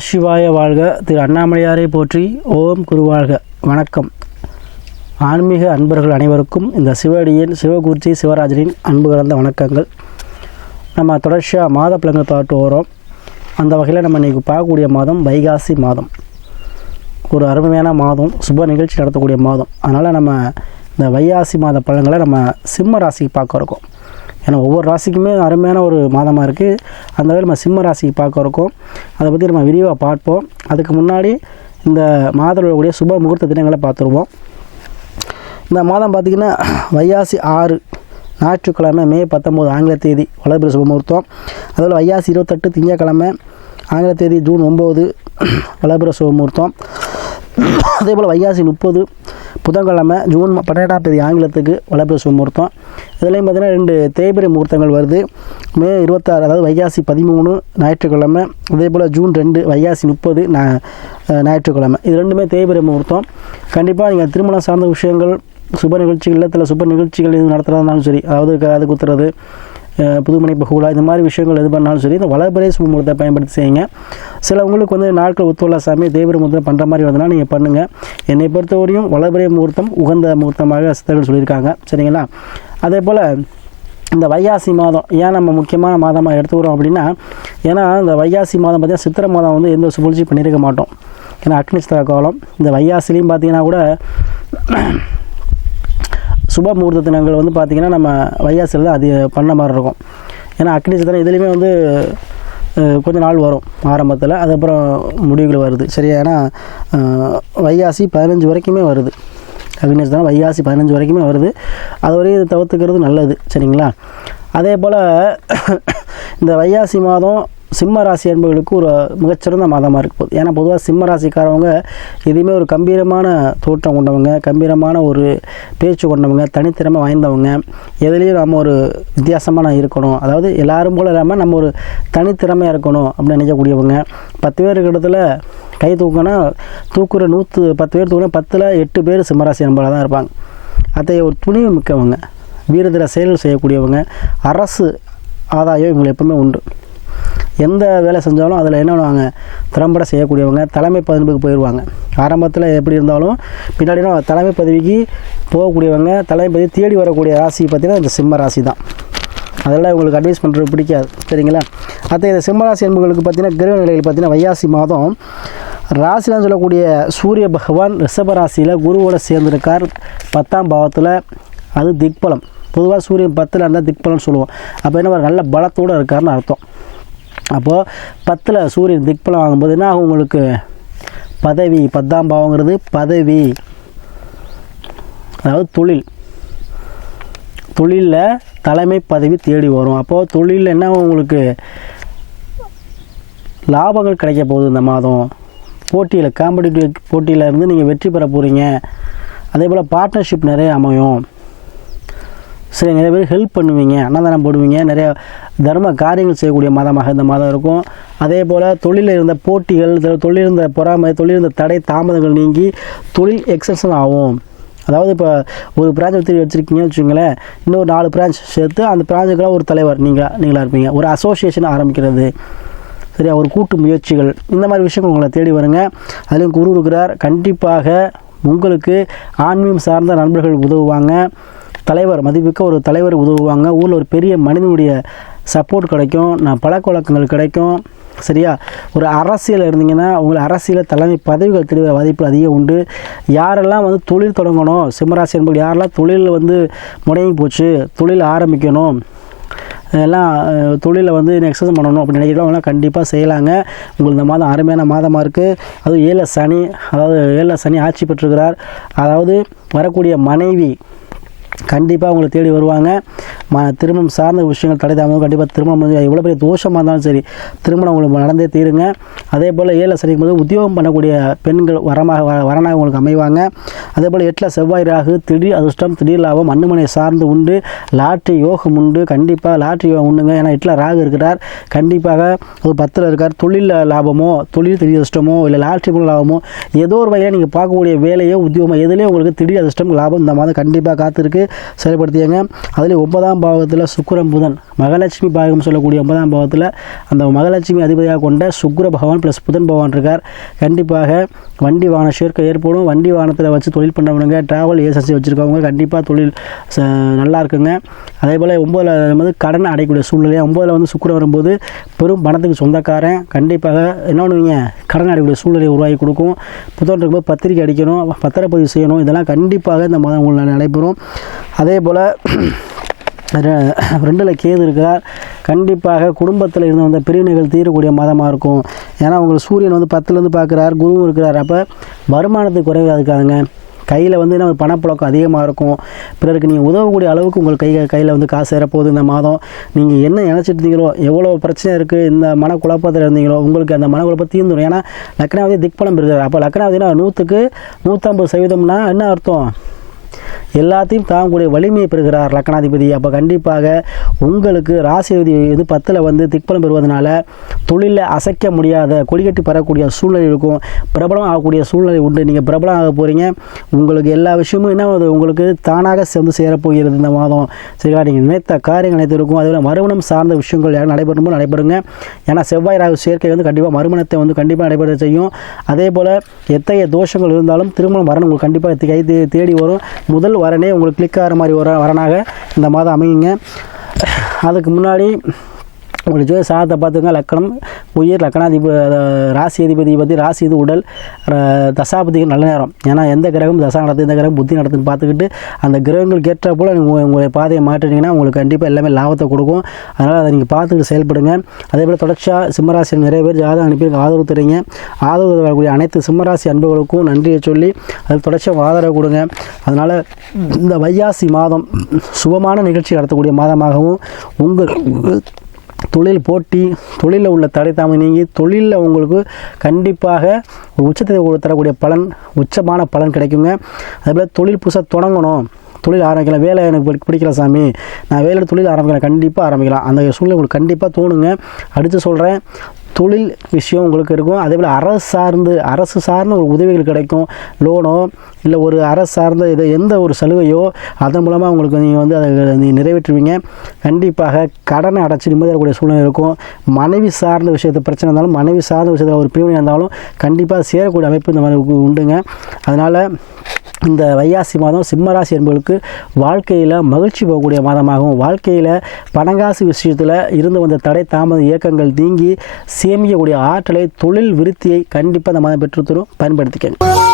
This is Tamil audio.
நமசிவாய வாழ்க. திரு அண்ணாமலையாரை போற்றி ஓம் குருவாழ்க. வணக்கம். ஆன்மீக அன்பர்கள் அனைவருக்கும் இந்த சிவடியின் சிவகுருச்சி சிவராஜனின் அன்பு கலந்த வணக்கங்கள். நம்ம தொடர்ச்சியாக மாத பலன்கள் பார்த்து வரோம். அந்த வகையில் நம்ம இன்றைக்கி பார்க்கக்கூடிய மாதம் வைகாசி மாதம். ஒரு அருமையான மாதம் சுப நிகழ்ச்சி நடத்தக்கூடிய மாதம். அதனால் நம்ம இந்த வைகாசி மாத பழங்களை நம்ம சிம்ம ராசிக்கு பார்க்க இருக்கோம். ஏன்னா ஒவ்வொரு ராசிக்குமே அருமையான ஒரு மாதமாக இருக்குது அந்த வகையில் நம்ம சிம்ம ராசிக்கு பார்க்க இருக்கோம். அதை பற்றி நம்ம விரிவாக பார்ப்போம். அதுக்கு முன்னாடி இந்த மாதத்தில் சுப முகூர்த்த தினங்களை பார்த்துருவோம். இந்த மாதம் பார்த்திங்கன்னா வையாசி ஆறு ஞாயிற்றுக்கிழமை மே பத்தொம்போது ஆங்கில தேதி வளர்பிற சுபமுகூர்த்தம் அதில் வையாசி இருபத்தெட்டு திங்கக்கிழமை ஆங்கில தேதி ஜூன் ஒம்பது வளர்பிற சுப முகூர்த்தம். போல் வைகாசி முப்பது புதன்கிழமை ஜூன் ம- தேதி ஆங்கிலத்துக்கு வளர்பிற முகூர்த்தம். இதுலேயும் பார்த்தீங்கன்னா ரெண்டு தேய்பிரை முகூர்த்தங்கள் வருது. மே இருபத்தாறு அதாவது வைகாசி பதிமூணு ஞாயிற்றுக்கிழமை அதே போல் ஜூன் ரெண்டு வைகாசி முப்பது ஞாயிற்றுக்கிழமை. இது ரெண்டுமே தேய்பிரை முகூர்த்தம். கண்டிப்பாக நீங்கள் திருமணம் சார்ந்த விஷயங்கள் சுப நிகழ்ச்சிகள் இல்லத்தில் சுப நிகழ்ச்சிகள் எதுவும் நடத்துகிறதா இருந்தாலும் சரி அதாவது காது குத்துறது புதுமனை பகுலா இந்த மாதிரி விஷயங்கள் எது பண்ணாலும் சரி இந்த வளர்பிறை சுபமுகூர்த்தத்தை பயன்படுத்தி செய்யுங்க. சிலவங்களுக்கு வந்து நாட்கள் ஒத்துள்ள சாமி தேய்பிரை முகூர்த்தம் பண்ணுற மாதிரி வந்ததுன்னா நீங்கள் பண்ணுங்கள் என்னை பொறுத்தவரையும் வளர்பிறை முகூர்த்தம் உகந்த முகூர்த்தமாக சித்தர்கள் சொல்லியிருக்காங்க. சரிங்களா? அதே போல் இந்த வைகாசி மாதம் ஏன் நம்ம முக்கியமான மாதமாக எடுத்துக்கிறோம் அப்படின்னா ஏன்னா இந்த வைகாசி மாதம் பார்த்தீங்கன்னா சித்திரை மாதம் வந்து எந்த சுழற்சி பண்ணியிருக்க மாட்டோம். ஏன்னா அக்னிஸ்தர கோலம் காலம் இந்த வைகாசிலையும் பார்த்தீங்கன்னா கூட சுப முகூர்த்த தினங்கள் வந்து பார்த்திங்கன்னா நம்ம வைகாசியில் தான் அது பண்ண மாதிரி இருக்கும். ஏன்னா அக்னி சித்திரம் இதுலேயுமே வந்து கொஞ்சம் கொஞ்ச நாள் வரும் ஆரம்பத்தில். அதுக்கப்புறம் முடிவுகள் வருது. சரியா? ஏன்னா வையாசி வைகாசி பதினஞ்சு வரைக்குமே வருது. அக்னி சித்திரம் வைகாசி பதினஞ்சு வரைக்குமே வருது. அது வரையும் தவிர்த்துக்கிறது நல்லது. சரிங்களா? அதே போல் இந்த வைகாசி மாதம் சிம்ம ராசி என்பவர்களுக்கு ஒரு மிகச்சிறந்த மாதமாக இருக்கு போகுது. ஏன்னா பொதுவாக சிம்ம ராசிக்காரவங்க எதுவுமே ஒரு கம்பீரமான தோற்றம் கொண்டவங்க கம்பீரமான ஒரு பேச்சு கொண்டவங்க தனித்திறமை வாய்ந்தவங்க எதுலேயும் நம்ம ஒரு வித்தியாசமாக நான் இருக்கணும். அதாவது எல்லாரும் போல இல்லாமல் நம்ம ஒரு தனித்திறமையாக இருக்கணும் அப்படின்னு நினைக்கக்கூடியவங்க. பத்து பேர் இடத்துல கை தூக்கினா தூக்குற நூற்று பத்து பேர் தூக்கினா பத்தில் எட்டு பேர் சிம்மராசி நம்பராக தான் இருப்பாங்க. அத்தகைய ஒரு துணிவு மிக்கவங்க. வீரதீர செயல்கள் செய்யக்கூடியவங்க. அரசு ஆதாயம் இவங்களுக்கு எப்பவுமே உண்டு. எந்த வேலை செஞ்சாலும் அதில் என்ன பண்ணுவாங்க? திறம்பட செய்யக்கூடியவங்க தலைமை பதவிக்கு போயிடுவாங்க. ஆரம்பத்தில் எப்படி இருந்தாலும் பின்னாடினா தலைமை பதவிக்கு போகக்கூடியவங்க தலைமை பதவி தேடி வரக்கூடிய ராசி பார்த்தீங்கன்னா இந்த சிம்ம ராசி தான். அதெல்லாம் உங்களுக்கு அட்வைஸ் பண்ணுறது பிடிக்காது. சரிங்களா? அத்தகைய இந்த சிம்ம ராசி என்பவர்களுக்கு பார்த்தீங்கன்னா கிரக நிலையில் பார்த்தீங்கன்னா வைகாசி மாதம் ராசிலாம் சொல்லக்கூடிய சூரிய பகவான் ரிஷப ராசியில் குருவோட சேர்ந்திருக்கார். பத்தாம் பாவத்தில் அது திக்பலம். பொதுவாக சூரியன் பத்தில் இருந்தால் திக்பலம்னு சொல்லுவோம். அப்போ என்ன ஒரு நல்ல பலத்தோடு இருக்காருன்னு அர்த்தம். அப்போது பத்தில் சூரியன் திக்பலம் ஆகும்போது என்ன ஆகும் உங்களுக்கு? பதவி பத்தாம் பாவங்கிறது பதவி. அதாவது தொழில். தொழிலில் தலைமை பதவி தேடி வரும். அப்போது தொழிலில் என்ன உங்களுக்கு? லாபங்கள் கிடைக்க போகுது இந்த மாதம். போட்டியில் காம்படிட்டிவ் போட்டியில் இருந்து நீங்கள் வெற்றி பெற போகிறீங்க அதே போல் பார்ட்னர்ஷிப் நிறைய அமையும். சரி நிறைய பேர் ஹெல்ப் பண்ணுவீங்க அன்னதானம் போடுவீங்க. நிறைய தர்ம காரியங்கள் செய்யக்கூடிய மாதமாக இந்த மாதம் இருக்கும். அதே போல் தொழிலில் இருந்த போட்டிகள் தொழில் இருந்த பொறாமை தொழில் இருந்த தடை தாமதங்கள் நீங்கி தொழில் எக்ஸன்ஷன் ஆகும். அதாவது இப்போ ஒரு பிரான்ச் எடுத்து வச்சுருக்கீங்கன்னு வச்சுங்களேன் இன்னொரு நாலு பிரான்ச் சேர்த்து அந்த பிரான்ச்சுக்கெல்லாம் ஒரு தலைவர் நீங்கள் நீங்களாக இருப்பீங்க. ஒரு அசோசியேஷன் ஆரம்பிக்கிறது. சரியா? ஒரு கூட்டு முயற்சிகள். இந்த மாதிரி விஷயங்கள் உங்களை தேடி வருங்க. அதுலேயும் குரு இருக்கிறார். கண்டிப்பாக உங்களுக்கு ஆன்மீகம் சார்ந்த நண்பர்கள் உதவுவாங்க. தலைவர் மதிப்புக்கு ஒரு தலைவர் உதவுவாங்க. ஊரில் ஒரு பெரிய மனிதனுடைய சப்போர்ட் கிடைக்கும். நான் பழக்க வழக்கங்கள் கிடைக்கும். சரியா? ஒரு அரசியல் இருந்தீங்கன்னா உங்களை அரசியல் தலைமை பதவிகள் தெரிவிக்கிற வாய்ப்பு அதிகம் உண்டு. யாரெல்லாம் வந்து தொழில் தொடங்கணும் சிம்மராசி என்பது யாரெல்லாம் தொழில் வந்து முடங்கி போச்சு தொழில் ஆரம்பிக்கணும் எல்லாம் தொழிலை வந்து எக்ஸசைஸ் பண்ணணும் அப்படின்னு நினைக்கிறவங்களாம் கண்டிப்பாக செய்யலாங்க. உங்களுக்கு இந்த மாதம் அருமையான மாதமாக இருக்குது அதுவும் ஏழை சனி அதாவது ஏழை சனி ஆட்சி பெற்றிருக்கிறார். அதாவது வரக்கூடிய மனைவி கண்டிப்பாக உங்களை தேடி வருவாங்க. ம திருமணம் சார்ந்த விஷயங்கள் தடை தாமதம் கண்டிப்பாக திருமணம் எவ்வளோ பெரிய தோஷமாக இருந்தாலும் சரி திருமணம் உங்களுக்கு நடந்தே தீருங்க. அதே போல் ஏழை சரிக்கும் போது உத்தியோகம் பண்ணக்கூடிய பெண்கள் வரமாக வர வரனாக உங்களுக்கு அமைவாங்க. அதே போல் எட்டில் செவ்வாய் ராகு திடீர் அதிர்ஷ்டம் திடீர் லாபம் மண்ணுமனை சார்ந்து உண்டு. லாட்ரி யோகம் உண்டு கண்டிப்பாக லாட்ரி யோகம் உண்டுங்க. ஏன்னா எட்டில் ராகு இருக்கிறார். கண்டிப்பாக ஒரு பத்தில் இருக்கார். தொழில் லாபமோ தொழில் திடீர் அதிர்ஷ்டமோ இல்லை லாட்ரி மூலம் லாபமோ ஏதோ ஒரு வகையில் நீங்கள் பார்க்கக்கூடிய வேலையோ உத்தியோகமோ எதுலேயும் உங்களுக்கு திடீர் அதிர்ஷ்டம் லாபம் இந்த மாதம் கண்டிப்பாக காத்திருக்கு. செயல்படுத்தியங்க அதுலேயும் ஒன்பதாம் ஒன்பதாம் பாவத்தில் சுக்கரன் புதன். மகாலட்சுமி பாகம் சொல்லக்கூடிய ஒன்பதாம் பாவத்தில் அந்த மகாலட்சுமி அதிபதியாக கொண்ட சுக்கர பகவான் ப்ளஸ் புதன் பகவான் இருக்கார். கண்டிப்பாக வண்டி வாகன சேர்க்கை ஏற்படும். வண்டி வாகனத்தில் வச்சு தொழில் பண்ணவனுங்க ட்ராவல் ஏஜென்சி வச்சுருக்கவங்க கண்டிப்பாக தொழில் ச- நல்லா இருக்குங்க. அதே போல் ஒம்பதில் வந்து கடன் அடையக்கூடிய சூழ்நிலை. ஒம்பதில் வந்து சுக்கரம் வரும்போது பெரும் பணத்துக்கு சொந்தக்காரன். கண்டிப்பாக என்ன பண்ணுவீங்க? கடன் அடையக்கூடிய சூழ்நிலையை உருவாக்கி கொடுக்கும். புதன் இருக்கும்போது பத்திரிக்கை அடிக்கணும் பத்திரப்பதிவு செய்யணும். இதெல்லாம் கண்டிப்பாக இந்த மாதம் உங்களை நடைபெறும். அதே போல் ரெண்டில் கேது இருக்கிறார் கண்டிப்பாக குடும்பத்தில் இருந்து வந்த பிரிவினைகள் தீரக்கூடிய மாதமாக இருக்கும். ஏன்னா உங்களுக்கு சூரியன் வந்து பத்துலேருந்து பார்க்குறார் குருவும் இருக்கிறார். அப்போ வருமானத்துக்கு குறைவாக இருக்காதுங்க கையில் வந்து நம்ம பணப்புழக்கம் அதிகமாக இருக்கும். பிறருக்கு நீங்கள் உதவக்கூடிய அளவுக்கு உங்கள் கை கையில் வந்து காசு சேரப்போகுது இந்த மாதம். நீங்கள் என்ன நினச்சிட்டு இருந்தீங்களோ எவ்வளோ பிரச்சனை இருக்குது இந்த மனக்குழப்பத்தில் இருந்தீங்களோ உங்களுக்கு அந்த மனக்குழப்பம் தீர்ந்துடும் ஏன்னா லக்னாவதி திக்பலம் இருக்கிறார் அப்போ லக்னாவதினா நூற்றுக்கு நூற்றம்பது சதவீதம்னா என்ன அர்த்தம்? எல்லாத்தையும் தாங்கக்கூடிய வலிமையை பெறுகிறார் லக்கணாதிபதி. அப்போ கண்டிப்பாக உங்களுக்கு ராசிபதி இது பத்தில் வந்து திக்பலம் பெறுவதனால தொழிலில் அசைக்க முடியாத கொடிகட்டி பெறக்கூடிய சூழ்நிலை இருக்கும். பிரபலம் ஆகக்கூடிய சூழ்நிலை உண்டு. நீங்கள் பிரபலம் ஆக போகிறீங்க உங்களுக்கு எல்லா விஷயமும் என்ன ஆகுது? உங்களுக்கு தானாக சேர்ந்து சேரப்போகிறது இந்த மாதம். சரிங்களா? நீங்கள் நினைத்த காரியங்கள் அனைத்து இருக்கும். அதே மறுமணம் சார்ந்த விஷயங்கள் யாரும் நடைபெறுமோ நடைபெறுங்க. ஏன்னா செவ்வாய் ராகு சேர்க்கை வந்து கண்டிப்பாக மறுமணத்தை வந்து கண்டிப்பாக நடைபெற செய்யும். அதே போல் எத்தகைய தோஷங்கள் இருந்தாலும் திருமணம் வரணும். உங்களுக்கு கண்டிப்பாக கை தேடி வரும். முதல் வரனே உங்களுக்கு கிளிக் ஆகிற மாதிரி வர வரனாக இந்த மாதம் அமையுங்க. அதுக்கு முன்னாடி உங்களுக்கு ஜோதி சாதத்தை பார்த்துங்க லக்கணம் உயிர் லக்கணாதிப ராசி அதிபதி பற்றி ராசி இது உடல் ர- தசாபதிக்கு நல்ல நேரம். ஏன்னா எந்த கிரகம் தசா நடத்து எந்த கிரகம் புத்தி நடத்துன்னு பார்த்துக்கிட்டு அந்த கிரகங்களுக்கு ஏற்ற போல் நீங்கள் உங்களுடைய பாதையை மாற்றினீங்கன்னா உங்களுக்கு கண்டிப்பாக எல்லாமே லாபத்தை கொடுக்கும். அதனால் அதை நீங்கள் பார்த்துக்கிட்டு செயல்படுங்க. அதே போல் தொடர்ச்சியாக சிம்மராசி நிறைய பேர் ஜாதகம் அனுப்பி ஆதரவு தரீங்க ஆதரவு வரக்கூடிய அனைத்து சிம்மராசி அன்புகளுக்கும் நன்றியை சொல்லி அது தொடர்ச்சியாக ஆதரவு கொடுங்க. அதனால் இந்த வையாசி மாதம் சுபமான நிகழ்ச்சி நடத்தக்கூடிய மாதமாகவும் உங்கள் தொழில் போட்டி தொழிலில் உள்ள தடை தாம நீங்கி தொழிலில் உங்களுக்கு கண்டிப்பாக ஒரு உச்சத்தை தரக்கூடிய பலன் உச்சமான பலன் கிடைக்குங்க. அதேபோல் தொழில் புதுசாக தொடங்கணும். தொழில் ஆரம்பிக்கலாம் வேலை எனக்கு பிடிக்கல சாமி. நான் வேலை தொழில் ஆரம்பிக்கலாம் கண்டிப்பாக ஆரம்பிக்கலாம். அந்த சூழ்நிலை உங்களுக்கு கண்டிப்பாக தோணுங்க. அடுத்து சொல்கிறேன் தொழில் விஷயம் உங்களுக்கு இருக்கும். அதே போல் அரசு சார்ந்து அரசு சார்ந்த ஒரு உதவிகள் கிடைக்கும். லோனோ இல்லை ஒரு அரசு சார்ந்த இது எந்த ஒரு சலுகையோ அதன் மூலமாக உங்களுக்கு நீங்கள் வந்து அதை நீங்கள் நிறைவேற்றுவீங்க. கண்டிப்பாக கடனை அடைச்சி நிம்மதியாகக்கூடிய இருக்கக்கூடிய சூழ்நிலை இருக்கும். மனைவி சார்ந்த விஷயத்தை பிரச்சனை இருந்தாலும் மனைவி சார்ந்த விஷயத்தில் ஒரு பிரிவினை இருந்தாலும் கண்டிப்பாக சேரக்கூடிய அமைப்பு இந்த மாதிரி உண்டுங்க. அதனால் இந்த வையாசி மாதம் சிம்மராசி என்பவர்களுக்கு வாழ்க்கையில் மகிழ்ச்சி போகக்கூடிய மாதமாகவும் வாழ்க்கையில் பணங்காசு விஷயத்தில் இருந்து வந்த தடை தாமத இயக்கங்கள் நீங்கி சேமிக்கக்கூடிய ஆற்றலை தொழில் விருத்தியை கண்டிப்பாக இந்த மாதம் பெற்றுத்தரும். பயன்படுத்திக்கங்க.